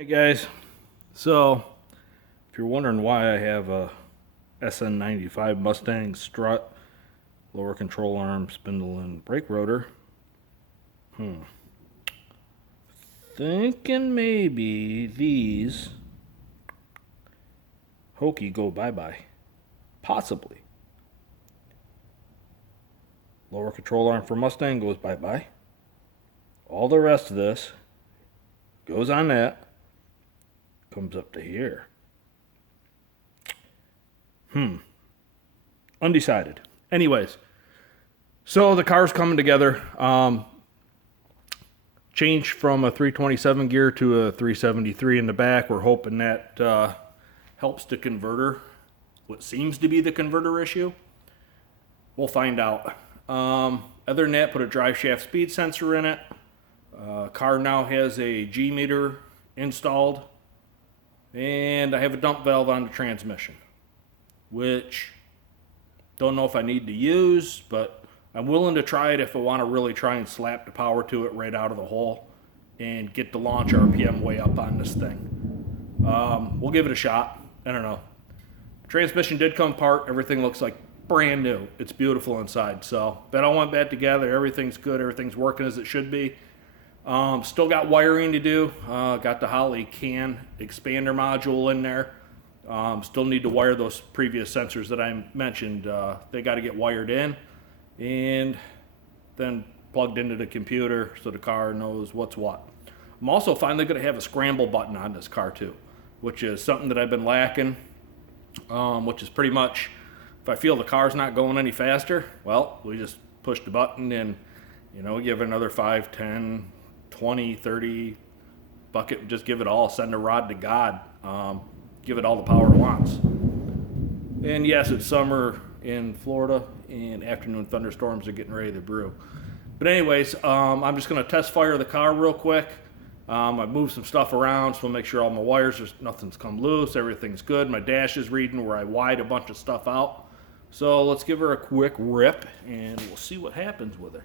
Hey guys, so if you're wondering why I have a SN95 Mustang strut, lower control arm, spindle, and brake rotor, thinking maybe these hokey go bye-bye. Possibly. Lower control arm for Mustang goes bye-bye. All the rest of this goes on that, comes up to here. Undecided. Anyways, so the car's coming together. Changed from a 327 gear to a 373 in the back. We're hoping that helps the converter. What seems to be the converter issue. We'll find out. Other than that, put a drive shaft speed sensor in it. Car now has a G meter installed. And I have a dump valve on the transmission, which don't know if I need to use, but I'm willing to try it if I want to really try and slap the power to it right out of the hole and get the launch RPM way up on this thing. We'll give it a shot. I don't know. Transmission did come apart. Everything looks like brand new. It's beautiful inside. So that all went back together. Everything's good. Everything's working as it should be. Still got wiring to do. Got the Holly CAN expander module in there. Still need to wire those previous sensors that I mentioned. They got to get wired in and then plugged into the computer so the car knows what's what. I'm also finally going to have a scramble button on this car too, which is something that I've been lacking, which is pretty much if I feel the car's not going any faster, well, we just push the button and, give it another 5, 10, 20, 30 bucket, just give it all, send a rod to God, give it all the power it wants. And yes, it's summer in Florida and afternoon thunderstorms are getting ready to brew. But anyways, I'm just going to test fire the car real quick. I've moved some stuff around, so we'll make sure all my wires, nothing's come loose, everything's good. My dash is reading where I wired a bunch of stuff out. So let's give her a quick rip and we'll see what happens with her.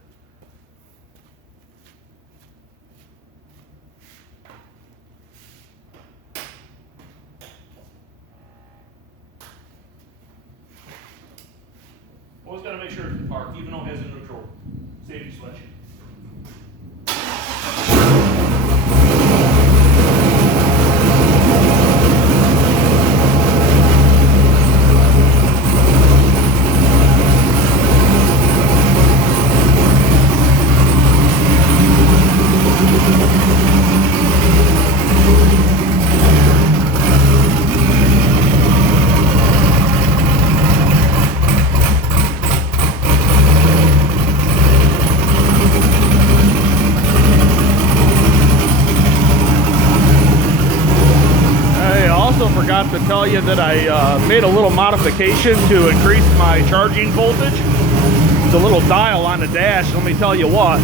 Always got to make sure it's parked, even though it has a neutral safety switch. Forgot to tell you that I made a little modification to increase my charging voltage. It's a little dial on the dash. Let me tell you what.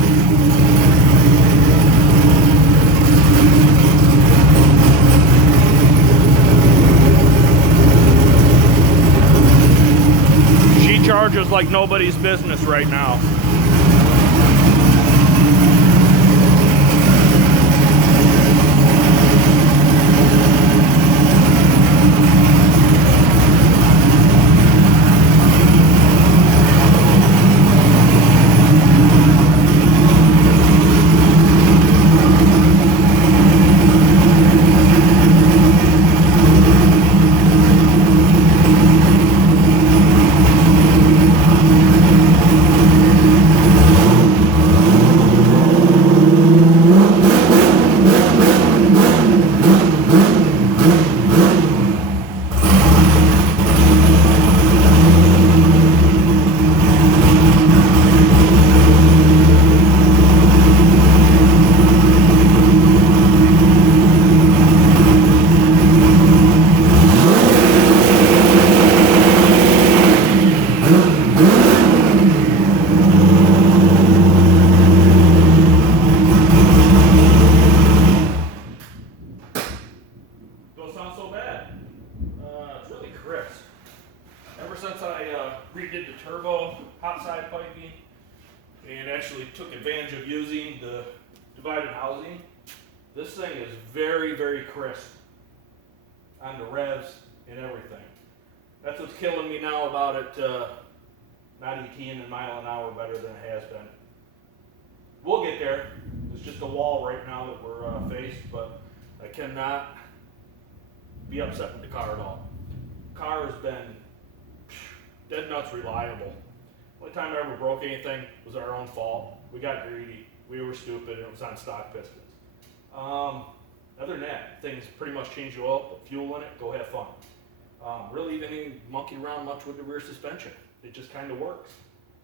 She charges like nobody's business right now. Redid the turbo hot side piping and actually took advantage of using the divided housing This thing is very, very crisp on the revs and everything. That's what's killing me now about it not ETing a mile an hour better than it has been. We'll get there. It's just a wall right now that we're faced, but I cannot be upset with the car at all. Car has been dead nuts reliable. Only time I ever broke anything was our own fault. We got greedy. We were stupid, and it was on stock pistons. Other than that, things pretty much change the oil, put fuel in it, go have fun. Really even any monkey around much with the rear suspension. It just kind of works.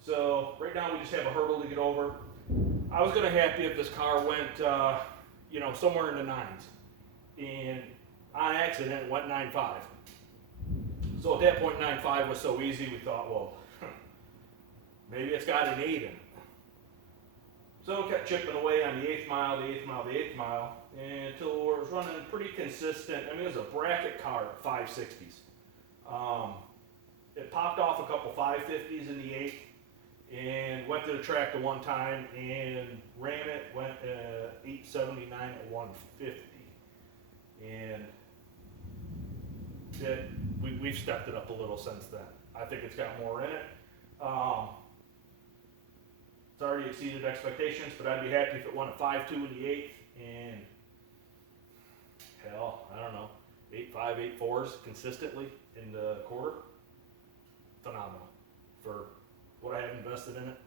So right now we just have a hurdle to get over. I was gonna happy if this car went, somewhere in the nines, and on accident it went 9.5. So at that point 9.5 was so easy, we thought, well, maybe it's got an 8 in it. So we kept chipping away on the 8th mile, until it was running pretty consistent. I mean, it was a bracket car at 560s. It popped off a couple 550s in the 8th, and went to the track the one time and ran it, went 879 at 150. And we've stepped it up a little since then. I think it's got more in it. It's already exceeded expectations, but I'd be happy if it won a 5.2 in the 8th, and hell, I don't know, 8.5, 8.4s consistently in the quarter. Phenomenal for what I have invested in it.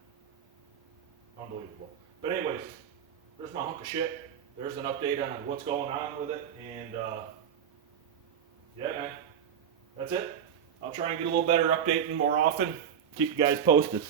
Unbelievable. But anyways, there's my hunk of shit. There's an update on what's going on with it, and yeah, man, that's it. I'll try and get a little better updating more often. Keep you guys posted.